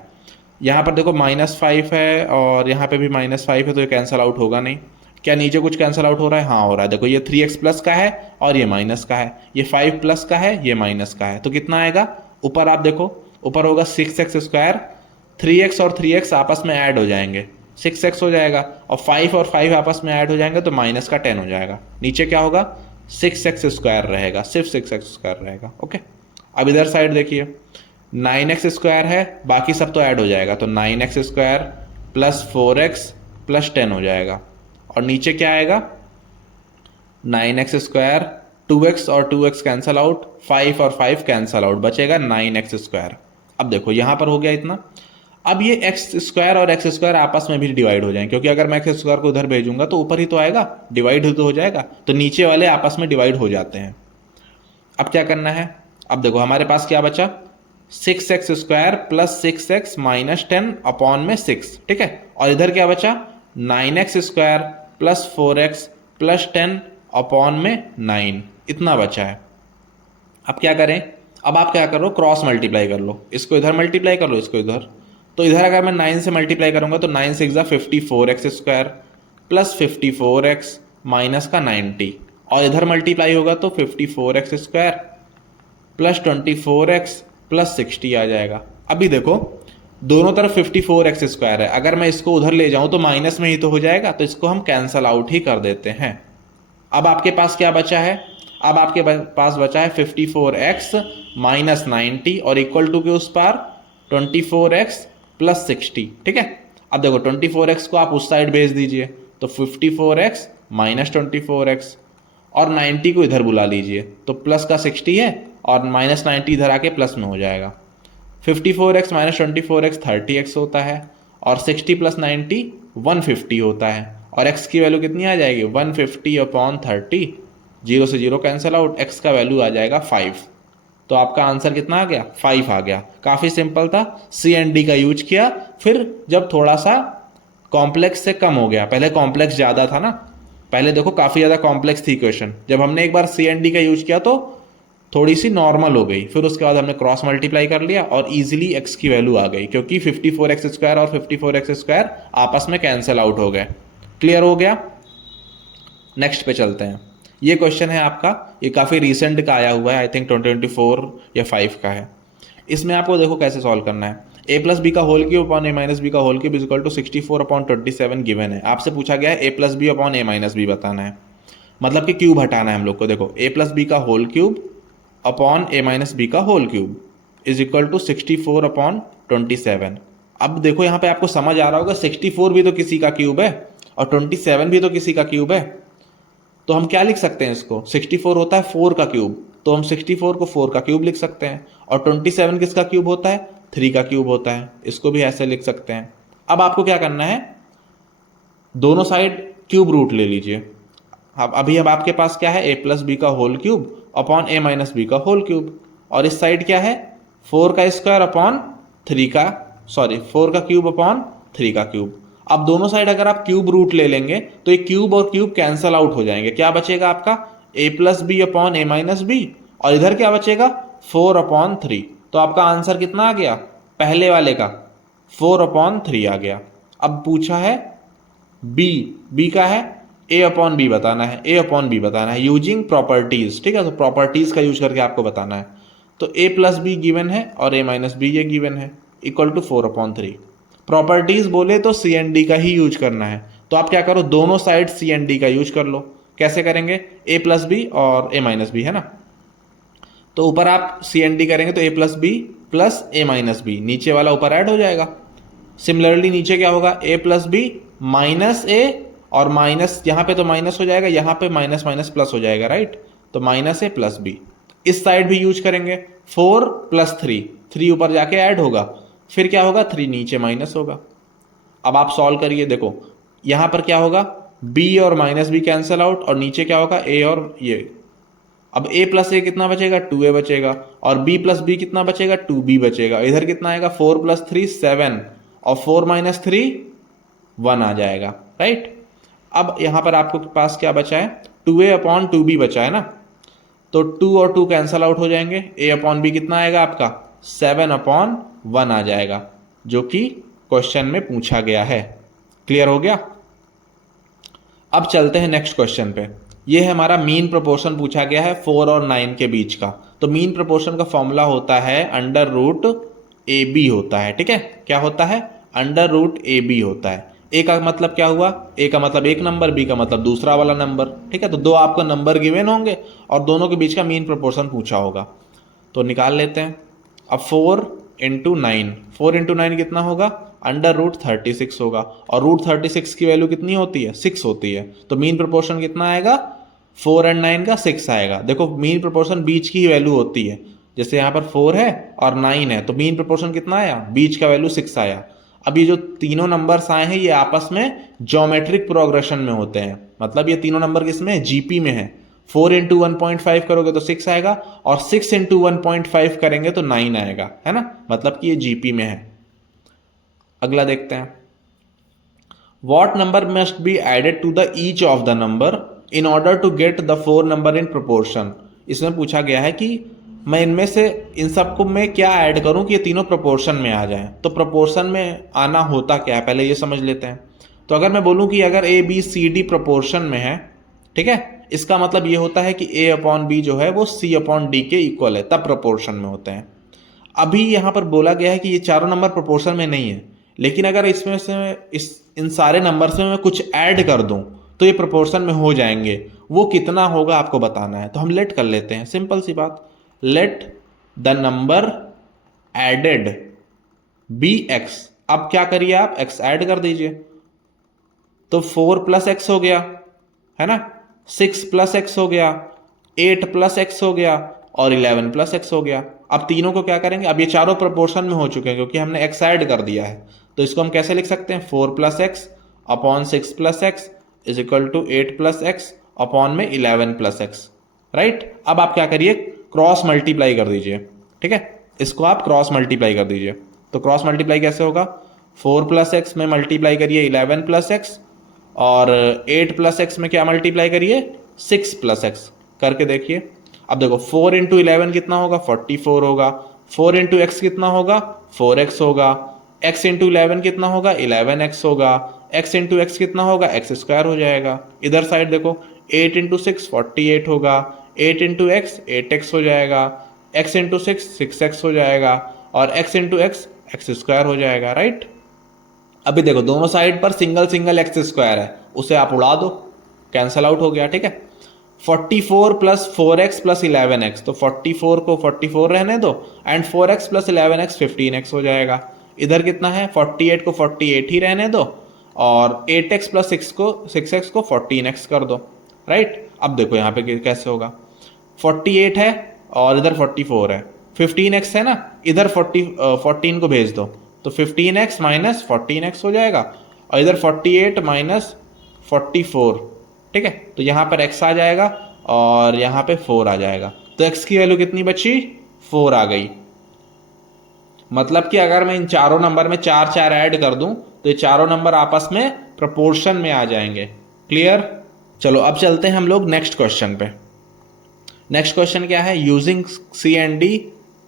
यहाँ पर देखो -5 है और यहाँ पे भी -5 है, तो ये कैंसिल आउट होगा नहीं। क्या नीचे कुछ कैंसिल आउट हो रहा है, हाँ हो रहा है। देखो ये 3x प्लस का है और ये माइनस का है, ये 5 प्लस का है, ये माइनस का है, तो कितना आएगा ऊपर, आप देखो ऊपर होगा 6x², 3x और 3x आपस में ऐड हो जाएंगे, 6x हो जाएगा, और 5 और 5 आपस में ऐड हो जाएंगे तो माइनस का 10 हो जाएगा। नीचे क्या होगा, 6x² रहेगा, सिर्फ 6x² रहेगा। ओके, अब इधर साइड देखिए, 9x² है, बाकी सब तो ऐड हो जाएगा, तो 9x² + 4x + 10 हो जाएगा, और नीचे क्या आएगा, 9x², 2x और 2x कैंसल आउट, 5 और 5 कैंसल आउट, बचेगा 9x²। अब देखो यहाँ पर हो गया इतना। अब ये x² और x² आपस में भी डिवाइड हो जाएंगे, क्योंकि अगर मैं x² को उधर भेजूंगा तो ऊपर ही तो आएगा, डिवाइड ही तो हो जाएगा, तो नीचे वाले आपस में डिवाइड हो जाते हैं। अब क्या करना है, अब देखो हमारे पास क्या बचा, 6x² plus 6x minus 10 upon में 6, ठीक है। और इधर क्या बचा, 9x² plus 4x plus 10 upon में 9, इतना बचा है। अब क्या करें, अब आप क्या करो, क्रॉस मल्टीप्लाई कर लो, इसको इधर मल्टीप्लाई कर लो, इसको इधर। तो इधर अगर मैं 9 से मल्टीप्लाई करूंगा तो 9 6 54x² प्लस 54x माइनस का 90, और इधर मल्टीप्लाई होगा तो 54x² प्लस 24x प्लस 60 आ जाएगा। अभी देखो दोनों तरफ 54x² है, अगर मैं इसको उधर ले जाऊं तो माइनस में ही तो हो जाएगा, तो इसको हम कैंसल आउट ही कर देते हैं। अब आपके पास क्या बचा है, अब आपके पास बचा है 54x माइनस 90 और इक्वल टू के उस पार 24x प्लस 60, ठीक है। अब देखो 24x को आप उस साइड भेज दीजिए, तो 54x माइनस 24x, और 90 को इधर बुला लीजिए, तो प्लस का 60 है और माइनस 90 इधर आके प्लस में हो जाएगा। 54x माइनस 24x 30x होता है, और 60 प्लस 90 150 होता है, और x की वैल्यू कितनी आ जाएगी, 150 अपॉन 30, 0 से 0 कैंसिल आउट, x का वैल्यू आ जाएगा 5। तो आपका आंसर कितना आ गया, 5 आ गया। काफ़ी सिंपल था, सी एंड डी का यूज किया। फिर जब थोड़ा सा कॉम्प्लेक्स से कम हो गया, पहले कॉम्प्लेक्स ज़्यादा था ना, पहले देखो काफ़ी ज़्यादा कॉम्प्लेक्स थी क्वेश्चन, जब हमने एक बार सी एंड डी का यूज किया तो थोड़ी सी नॉर्मल हो गई, फिर उसके बाद हमने क्रॉस मल्टीप्लाई कर लिया और इजीली x की वैल्यू आ गई, क्योंकि 54x² और 54x² आपस में कैंसिल आउट हो गए। क्लियर हो गया। नेक्स्ट पे चलते हैं। ये क्वेश्चन है आपका, ये काफ़ी रिसेंट का आया हुआ है, आई थिंक 2024 या 5 का है। इसमें आपको देखो कैसे सॉल्व करना है। a प्लस बी का whole cube upon a minus B का whole cube is equal to 64 upon 27 given है। आपसे पूछा गया है a plus B upon a minus B बताना है, मतलब कि क्यूब हटाना है हम लोग को। देखो a प्लस बी का whole cube upon a minus B का whole cube is equal to 64 upon 27। अब देखो यहाँ पे आपको समझ आ रहा होगा 64 भी तो किसी का क्यूब है और 27 भी तो किसी का क्यूब है, तो हम क्या लिख सकते हैं इसको, 64 होता है 4 का क्यूब, तो हम 64 को 4 का क्यूब लिख सकते हैं, और 27 किसका क्यूब होता है, 3 का क्यूब होता है, इसको भी ऐसे लिख सकते हैं। अब आपको क्या करना है, दोनों साइड क्यूब रूट ले लीजिए। अब आपके पास क्या है, a प्लस बी का whole cube upon a minus B का होल क्यूब, और इस साइड क्या है, 4 का स्क्वायर अपॉन 4 का क्यूब अपॉन 3 का क्यूब। अब दोनों साइड अगर आप क्यूब रूट ले लेंगे तो ये क्यूब और क्यूब कैंसल आउट हो जाएंगे, क्या बचेगा आपका, a plus B upon a minus b, और इधर क्या बचेगा 4 अपॉन 3। तो आपका आंसर कितना आ गया, पहले वाले का 4 अपॉन 3 आ गया। अब पूछा है बी का है a अपॉन बी बताना है, यूजिंग प्रॉपर्टीज, ठीक है। तो प्रॉपर्टीज का यूज करके आपको बताना है। तो a प्लस बी गिवन है और a माइनस बी ये गिवन है, इक्वल टू 4 अपॉन 3। प्रॉपर्टीज बोले तो सी एंड डी का ही यूज करना है, तो आप क्या करो, दोनों साइड सी एंड डी का यूज कर लो। कैसे करेंगे, a प्लस बी और a माइनस बी है ना, तो ऊपर आप सी एंड डी करेंगे तो a plus b plus a minus b, नीचे वाला ऊपर ऐड हो जाएगा। सिमिलरली नीचे क्या होगा, a plus b minus a, और माइनस यहाँ पे तो माइनस हो जाएगा, यहाँ पे माइनस माइनस प्लस हो जाएगा, राइट। तो माइनस a प्लस बी, इस साइड भी यूज करेंगे, 4 प्लस 3 ऊपर जाके ऐड होगा, फिर क्या होगा, 3 नीचे माइनस होगा। अब आप सॉल्व करिए, देखो यहां पर क्या होगा, b और माइनस बी कैंसल आउट, और नीचे क्या होगा, a और ये। अब a प्लस a कितना बचेगा, 2a बचेगा, और b प्लस बी कितना बचेगा, 2b बचेगा। इधर कितना आएगा, 4 प्लस 3 7, और 4 माइनस 3 1 आ जाएगा, राइट। अब यहां पर आपको पास क्या बचा है, 2a अपॉन 2b बचा है ना, तो 2 और 2 कैंसल आउट हो जाएंगे, a अपॉन बी कितना आएगा आपका, 7 अपॉन 1 आ जाएगा, जो कि क्वेश्चन में पूछा गया है। क्लियर हो गया। अब चलते हैं नेक्स्ट क्वेश्चन पे। ये है हमारा मीन प्रोपोर्शन पूछा गया है 4 और 9 के बीच का। तो मीन प्रोपोर्शन का फॉर्मूला होता है अंडर रूट ए बी होता है, ठीक है। क्या होता है, अंडर रूट ए बी होता है। ए का मतलब क्या हुआ, ए का मतलब एक नंबर, बी का मतलब दूसरा वाला नंबर, ठीक है। तो दो आपको नंबर गिवन होंगे और दोनों के बीच का मीन प्रोपोर्शन पूछा होगा, तो निकाल लेते हैं। अब 4 इंटू 9 कितना होगा, अंडर रूट 36 होगा, और रूट 36 की वैल्यू कितनी होती है, 6 होती है। तो मीन प्रोपोर्शन कितना आएगा, 4 एंड 9 का 6 आएगा। देखो मीन प्रोपोर्शन बीच की ही वैल्यू होती है, जैसे यहाँ पर 4 है और 9 है तो मीन प्रोपोर्शन कितना आया, बीच का वैल्यू 6 आया। अब ये जो तीनों नंबर्स आए हैं ये आपस में ज्योमेट्रिक प्रोग्रेशन में होते हैं, मतलब ये तीनों नंबर किसमें है, जीपी में है। 4 इंटू 1.5 करोगे तो 6 आएगा और 6 इंटू 1.5 करेंगे तो 9 आएगा, है ना, मतलब कि ये जीपी में है। अगला देखते हैं, what number must be added to the each of the number in order to get the 4 number in proportion. इसमें पूछा गया है कि मैं इनमें से इन सबको मैं क्या ऐड करूं कि ये तीनों प्रोपोर्शन में आ जाएं। तो प्रोपोर्शन में आना होता क्या है पहले ये समझ लेते हैं। तो अगर मैं बोलूं कि अगर a b c d proportion में है, ठीक है, इसका मतलब ये होता है कि ए अपॉन बी जो है वो सी अपॉन डी के इक्वल है, तब प्रोपोर्शन में होते हैं। अभी यहाँ पर बोला गया है कि ये चारों नंबर प्रोपोर्शन में नहीं है, लेकिन अगर इसमें से इन सारे नंबर में मैं कुछ ऐड कर दूं तो ये प्रोपोर्शन में हो जाएंगे। वो कितना होगा आपको बताना है, तो हम लेट कर लेते हैं, सिंपल सी बात। Let the number added be x. अब क्या करिए आप, एक्स ऐड कर दीजिए, तो 4 प्लस एक्स हो गया, है ना, 6 प्लस एक्स हो गया, 8 प्लस एक्स हो गया और 11 प्लस एक्स हो गया। अब तीनों को क्या करेंगे, अब ये चारों प्रोपोर्शन में हो चुके हैं क्योंकि हमने एक्स ऐड कर दिया है, तो इसको हम कैसे लिख सकते हैं, 4 plus x upon 6 plus x is equal to 8 plus x upon में 11 प्लस एक्स, राइट। अब आप क्या करिए, क्रॉस मल्टीप्लाई कर दीजिए, ठीक है, इसको आप क्रॉस मल्टीप्लाई कर दीजिए। तो क्रॉस मल्टीप्लाई कैसे होगा, 4 प्लस एक्स में मल्टीप्लाई करिए 11 प्लस एक्स और 8 प्लस एक्स में क्या मल्टीप्लाई करिए, 6 प्लस एक्स करके देखिए। अब देखो 4 इंटू 11 कितना होगा, 44 होगा, 4 इंटू एक्स कितना होगा, 4x होगा, x इंटू 11 कितना होगा, 11x होगा, x इंटू एक्स कितना होगा, एक्स स्क्वायर हो जाएगा। इधर साइड देखो 8 इंटू 6 48 होगा, 8 इंटू एक्स 8x हो जाएगा, x इंटू 6 6x हो जाएगा और x into x x square हो जाएगा, राइट। अभी देखो दोनों साइड पर सिंगल सिंगल एक्स स्क्वायर है, उसे आप उड़ा दो, कैंसल आउट हो गया, ठीक है। 44 प्लस 4x प्लस 11x, तो 44 को 44 रहने दो and 4x plus 11x 15x हो जाएगा। इधर कितना है, 48 को 48 ही रहने दो और 8x प्लस 6x को 14x कर दो, राइट। अब देखो यहाँ पे कैसे होगा, 48 है और इधर 44 है, 15x है ना, इधर 14 को भेज दो तो 15x माइनस 14x हो जाएगा और इधर 48 माइनस 44, ठीक है। तो यहाँ पर x आ जाएगा और यहाँ पे 4 आ जाएगा, तो x की वैल्यू कितनी बची, 4 आ गई। मतलब कि अगर मैं इन चारों नंबर में 4 4 ऐड कर दूं तो ये चारों नंबर आपस में प्रोपोर्शन में आ जाएंगे। क्लियर। चलो अब चलते हैं हम लोग नेक्स्ट क्वेश्चन पे। नेक्स्ट क्वेश्चन क्या है, यूजिंग सी एंड डी,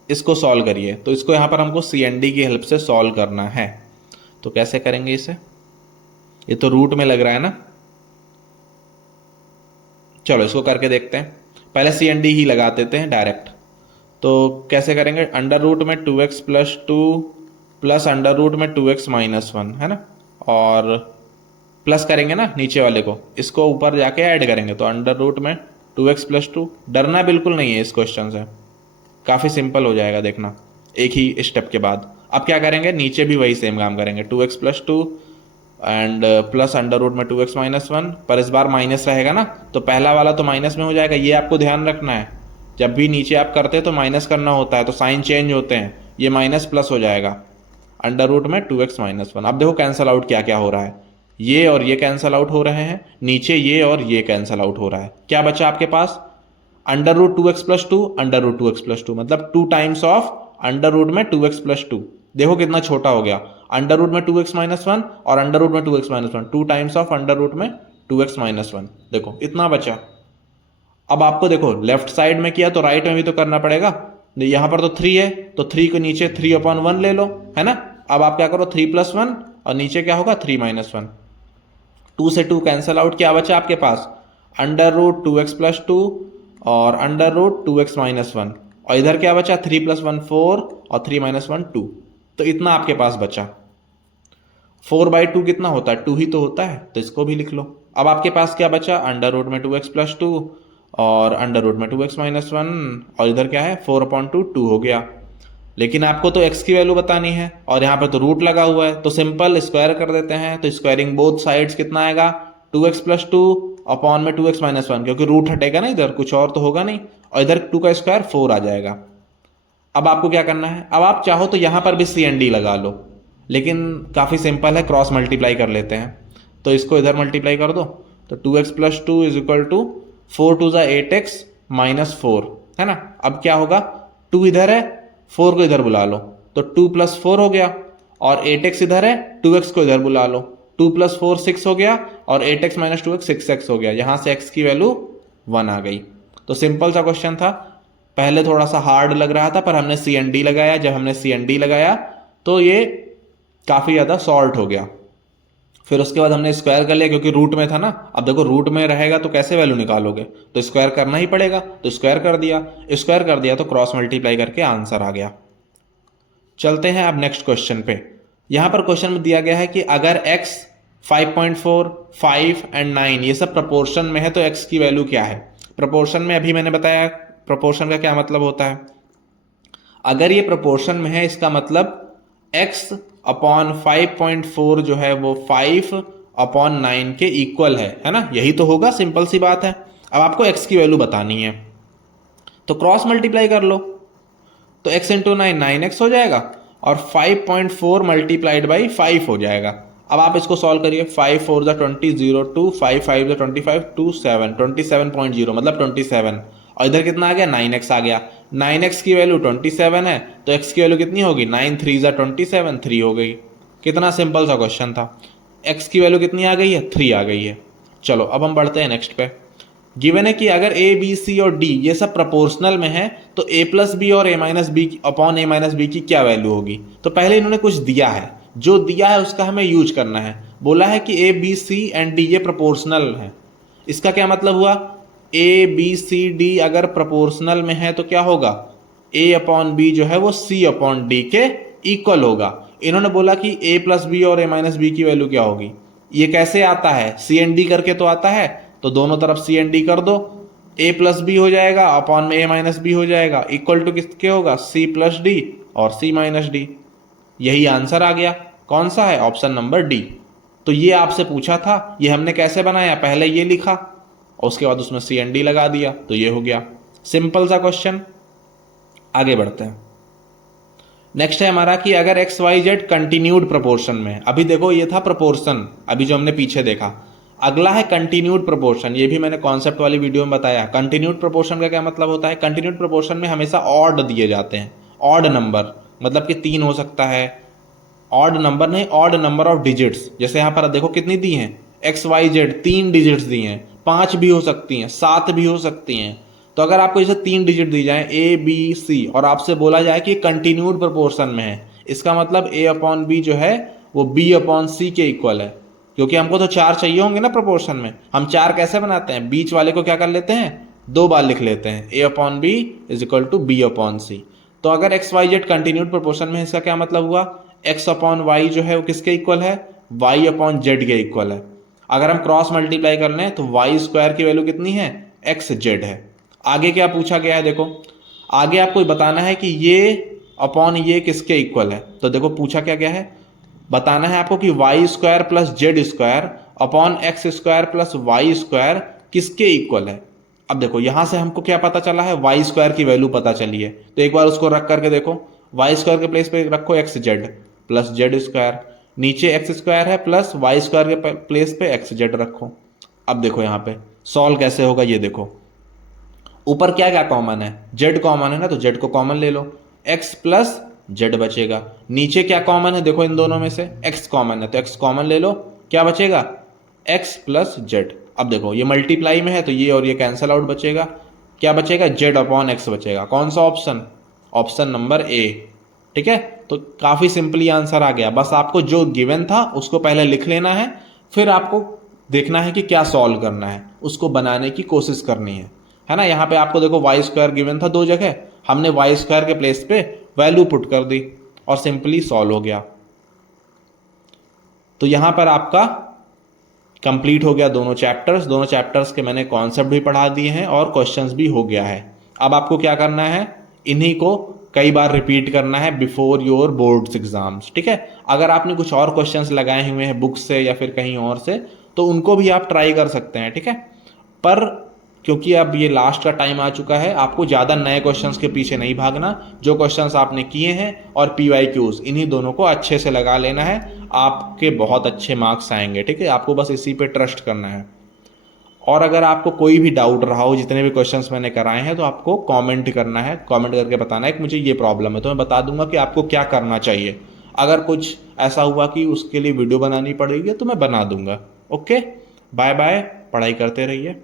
इसको सॉल्व करिए। तो इसको यहाँ पर हमको सी एंड डी की हेल्प से सॉल्व करना है, तो कैसे करेंगे इसे, ये तो रूट में लग रहा है ना, चलो इसको करके देखते हैं। पहले सी एंड डी ही लगा देते हैं डायरेक्ट। तो कैसे करेंगे, अंडर रूट में 2x plus 2 plus under root में 2x माइनस 1, है ना, और प्लस करेंगे ना नीचे वाले को, इसको ऊपर जाके ऐड करेंगे तो अंडर रूट में 2x प्लस 2। डरना बिल्कुल नहीं है इस क्वेश्चन से, काफ़ी सिंपल हो जाएगा, देखना एक ही स्टेप के बाद। अब क्या करेंगे, नीचे भी वही सेम काम करेंगे, 2x plus 2 and plus under root में 2x माइनस 1, पर इस बार माइनस रहेगा ना, तो पहला वाला तो माइनस में हो जाएगा, ये आपको ध्यान रखना है। जब भी नीचे आप करते हैं तो माइनस करना होता है, तो साइन चेंज होते हैं, ये माइनस प्लस हो जाएगा अंडर रूट में 2x माइनस 1। अब देखो कैंसल आउट क्या क्या हो रहा है, ये और ये कैंसल आउट हो रहे हैं, नीचे ये और ये कैंसल आउट हो रहा है। क्या बचा आपके पास, under root 2x plus 2 under root 2x plus 2, मतलब 2 टाइम्स ऑफ अंडर रूट में 2x प्लस 2। देखो कितना छोटा हो गया, अंडर रूट में 2x माइनस 1 और अंडर रूट में 2x minus 1, 2 times of under root में 2x माइनस 1, देखो इतना बचा। अब आपको देखो लेफ्ट साइड में किया तो राइट में भी तो करना पड़ेगा, यहाँ पर तो 3 है तो 3 को नीचे 3/1 ले लो, है ना। अब आप क्या करो, 3 प्लस 1 और नीचे क्या होगा 3 माइनस 1, 2 से 2 कैंसल आउट, क्या बचा आपके पास, अंडर रूट 2x प्लस 2 और अंडर रूट 2x माइनस 1, और इधर क्या बचा 3 प्लस 1 4 और 3 माइनस 1 2, तो इतना आपके पास बचा। 4/2 कितना होता है, 2 ही तो होता है, तो इसको भी लिख लो। अब आपके पास क्या बचा, अंडर रूट में 2x प्लस 2 और अंडर रूट में 2x माइनस 1, और इधर क्या है 4/2, 2 हो गया। लेकिन आपको तो x की वैल्यू बतानी है और यहाँ पे तो रूट लगा हुआ है, तो सिंपल स्क्वायर कर देते हैं, तो स्क्वायरिंग बोथ साइड्स कितना आएगा, 2x प्लस 2 अपॉन में 2x माइनस 1, क्योंकि रूट हटेगा ना इधर, कुछ और तो होगा नहीं, और इधर 2 का स्क्वायर 4 आ जाएगा। अब आपको क्या करना है, अब आप चाहो तो यहाँ पर भी सी एन डी लगा लो, लेकिन काफ़ी सिंपल है, क्रॉस मल्टीप्लाई कर लेते हैं। तो इसको इधर मल्टीप्लाई कर दो, तो 2x plus 2 is equal to 4 टू ज़ा 8x माइनस 4, है ना। अब क्या होगा, 2 इधर है, 4 को इधर बुला लो, तो 2 प्लस 4 हो गया, और 8x इधर है, 2x को इधर बुला लो, 2 प्लस 4 6 हो गया, और 8x माइनस 2x 6x हो गया। यहाँ से x की वैल्यू 1 आ गई। तो सिंपल सा क्वेश्चन था, पहले थोड़ा सा हार्ड लग रहा था, पर हमने सी एन डी लगाया। जब हमने सी एन डी लगाया तो ये काफ़ी ज़्यादा सॉल्व हो गया। फिर उसके बाद हमने स्क्वायर कर लिया, क्योंकि रूट में था ना। अब देखो रूट में रहेगा तो कैसे वैल्यू निकालोगे, तो स्क्वायर करना ही पड़ेगा, तो स्क्वायर कर दिया तो क्रॉस मल्टीप्लाई करके आंसर आ गया। चलते हैं अब नेक्स्ट क्वेश्चन पे। यहाँ पर क्वेश्चन में दिया गया है कि अगर x 5.4, 5 एंड 9 ये सब प्रपोर्शन में है तो x की वैल्यू क्या है। प्रपोर्शन में अभी मैंने बताया प्रपोर्शन का क्या मतलब होता है। अगर ये प्रपोर्शन में है इसका मतलब x अपॉन 5.4 जो है वो 5 अपॉन 9 के इक्वल है ना, यही तो होगा, सिंपल सी बात है। अब आपको x की वैल्यू बतानी है, तो क्रॉस मल्टीप्लाई कर लो, तो x इंटू 9 9x हो जाएगा, और 5.4 मल्टीप्लाइड बाई 5 हो जाएगा। अब आप इसको सॉल्व करिए, 5 4 ज़ा 20 0 2 5 5 ज़ा 25 2 7 27.0 मतलब 27, और इधर कितना आ गया 9x आ गया। 9x की वैल्यू 27 है, तो x की वैल्यू कितनी होगी 9 3 ज़ा 27, 3 हो गई। कितना सिंपल सा क्वेश्चन था। x की वैल्यू कितनी आ गई है, 3 आ गई है। चलो अब हम बढ़ते हैं नेक्स्ट पे। गिवन है कि अगर a b c और d ये सब प्रोपोर्शनल में है तो a प्लस बी और a minus B upon a minus B की क्या वैल्यू होगी। तो पहले इन्होंने कुछ दिया है, जो दिया है उसका हमें यूज करना है। बोला है कि a b c and d ये प्रोपोर्शनल है। इसका क्या मतलब हुआ, a b c d अगर प्रोपोर्शनल में है तो क्या होगा, a अपॉन b जो है वो c अपॉन d के इक्वल होगा। इन्होंने बोला कि a प्लस बी और a माइनस बी की वैल्यू क्या होगी। ये कैसे आता है, सी एन डी करके तो आता है, तो दोनों तरफ सी एन डी कर दो, a प्लस बी हो जाएगा अपॉन में a माइनस बी हो जाएगा, इक्वल टू किसके होगा c प्लस डी और c माइनस डी। यही आंसर आ गया। कौन सा है, ऑप्शन नंबर डी। तो ये आपसे पूछा था, ये हमने कैसे बनाया, पहले ये लिखा और उसके बाद उसमें सी एन डी लगा दिया, तो ये हो गया। सिंपल सा क्वेश्चन। आगे बढ़ते हैं। नेक्स्ट है हमारा कि अगर x Y Z continued proportion में। अभी देखो ये था प्रोपोर्शन, अभी जो हमने पीछे देखा। अगला है कंटिन्यूड प्रोपोर्शन। ये भी मैंने कॉन्सेप्ट वाली वीडियो में बताया। कंटिन्यूड प्रोपोर्शन का क्या मतलब होता है, कंटिन्यूड प्रोपोर्शन में हमेशा ऑड दिए जाते हैं, ऑड नंबर, मतलब कि 3 हो सकता है, ऑड नंबर नहीं, ऑड नंबर ऑफ डिजिट्स। जैसे यहाँ पर देखो कितनी दी हैं, एक्स वाई जेड 3 डिजिट्स दी हैं, 5 भी हो सकती हैं, 7 भी हो सकती हैं। तो अगर आपको जैसे 3 डिजिट दी जाए ए बी सी और आपसे बोला जाए कि कंटिन्यूड प्रोपोर्शन में है, इसका मतलब ए अपॉन बी जो है वो बी अपॉन सी के इक्वल है। क्योंकि हमको तो 4 चाहिए होंगे ना प्रोपोर्शन में। हम 4 कैसे बनाते हैं, बीच वाले को क्या कर लेते हैं, 2 बार लिख लेते हैं, A upon B is equal to B upon C. तो अगर x Y Z continued proportion में, इसका क्या मतलब हुआ, एक्स अपॉन वाई जो है वो किसके इक्वल है, वाई अपॉन जेड के इक्वल है। अगर हम क्रॉस मल्टीप्लाई कर लें तो वाई स्क्वायर की वैल्यू कितनी है, एक्स जेड है। आगे क्या पूछा गया है, देखो आगे आपको बताना है कि ये अपॉन ये किसके इक्वल है। तो देखो पूछा क्या गया है, बताना है आपको कि y square plus z square upon x square plus y square किसके इक्वल है। अब देखो यहां से हमको क्या पता चला है, वाई स्क्वायर की वैल्यू पता चली है। तो एक बार उसको रख करके देखो, वाई स्क्वायर के प्लेस पे रखो x Z plus z square, नीचे एक्स स्क्वायर है प्लस वाई स्क्वायर के प्लेस पे एक्स जेड रखो। अब देखो यहाँ पे सॉल्व कैसे होगा, ये देखो ऊपर क्या क्या कॉमन है, जेड कॉमन है ना, तो जेड को कॉमन ले लो, एक्स प्लस जेड बचेगा। नीचे क्या कॉमन है, देखो इन दोनों में से एक्स कॉमन है, तो एक्स कॉमन ले लो, क्या बचेगा, एक्स प्लस जेड। अब देखो ये मल्टीप्लाई में है तो ये और ये कैंसल आउट बचेगा, क्या बचेगा, जेड अपॉन एक्स बचेगा। कौन सा ऑप्शन, ऑप्शन नंबर ए। ठीक है, तो काफी सिंपली आंसर आ गया। बस आपको जो गिवन था उसको पहले लिख लेना है, फिर आपको देखना है कि क्या सॉल्व करना है, उसको बनाने की कोशिश करनी है ना। यहाँ पे आपको देखो वाई स्क्वायर गिवन था 2 जगह, हमने वाई स्क्वायर के प्लेस पे वैल्यू पुट कर दी और सिंपली सॉल्व हो गया। तो यहां पर आपका कंप्लीट हो गया दोनों चैप्टर्स के मैंने कॉन्सेप्ट भी पढ़ा दिए हैं और क्वेश्चंस भी हो गया है। अब आपको क्या करना है, इन्हीं को कई बार रिपीट करना है बिफोर योर बोर्ड्स एग्जाम्स। ठीक है, अगर आपने कुछ और क्वेश्चंस लगाए हुए हैं बुक से या फिर कहीं और से तो उनको भी आप ट्राई कर सकते हैं। ठीक है, पर क्योंकि अब ये लास्ट का टाइम आ चुका है, आपको ज़्यादा नए क्वेश्चंस के पीछे नहीं भागना। जो क्वेश्चंस आपने किए हैं और PYQs, इन्हीं दोनों को अच्छे से लगा लेना है, आपके बहुत अच्छे मार्क्स आएंगे। ठीक है, आपको बस इसी पे ट्रस्ट करना है। और अगर आपको कोई भी डाउट रहा हो, जितने भी क्वेश्चंस मैंने कराए हैं, तो आपको कमेंट करना है, कमेंट करके बताना है कि मुझे ये प्रॉब्लम है, तो मैं बता दूंगा कि आपको क्या करना चाहिए। अगर कुछ ऐसा हुआ कि उसके लिए वीडियो बनानी पड़ेगी तो मैं बना दूंगा। ओके, बाय बाय, पढ़ाई करते रहिए।